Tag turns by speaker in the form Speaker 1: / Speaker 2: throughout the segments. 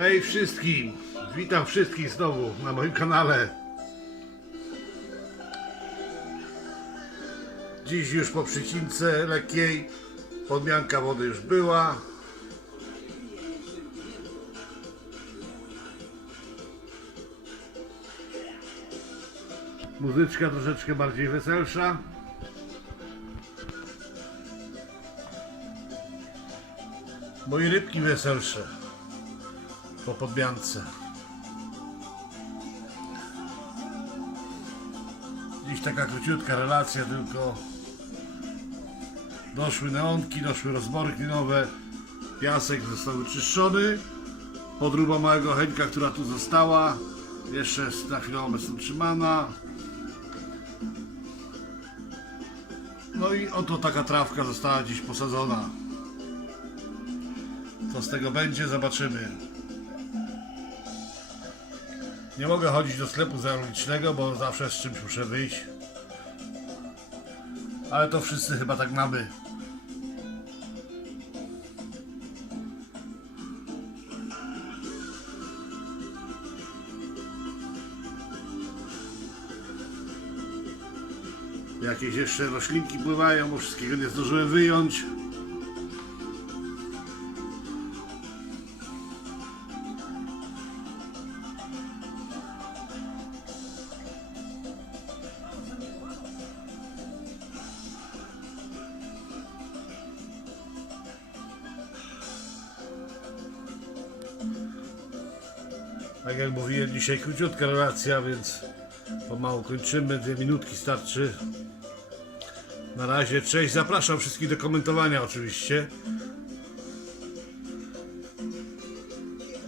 Speaker 1: Hej wszystkim! Witam wszystkich znowu na moim kanale. Dziś już po przycince lekkiej. Podmianka wody już była. Muzyczka troszeczkę bardziej weselsza. Moje rybki weselsze po podmiance. Dziś taka króciutka relacja, tylko doszły neonki, doszły rozborki nowe, piasek został wyczyszczony, podruba małego Henka, która tu została, jeszcze jest na chwilę obecną trzymana. No i oto taka trawka została dziś posadzona. Co z tego będzie, zobaczymy. Nie mogę chodzić do sklepu zoologicznego, bo zawsze z czymś muszę wyjść. Ale to wszyscy chyba tak mamy. Jakieś jeszcze roślinki pływają, bo wszystkiego nie zdążyłem wyjąć. Tak jak mówiłem, dzisiaj króciutka relacja, więc pomału kończymy. Dwie minutki starczy. Na razie, cześć. Zapraszam wszystkich do komentowania oczywiście.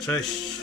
Speaker 1: Cześć.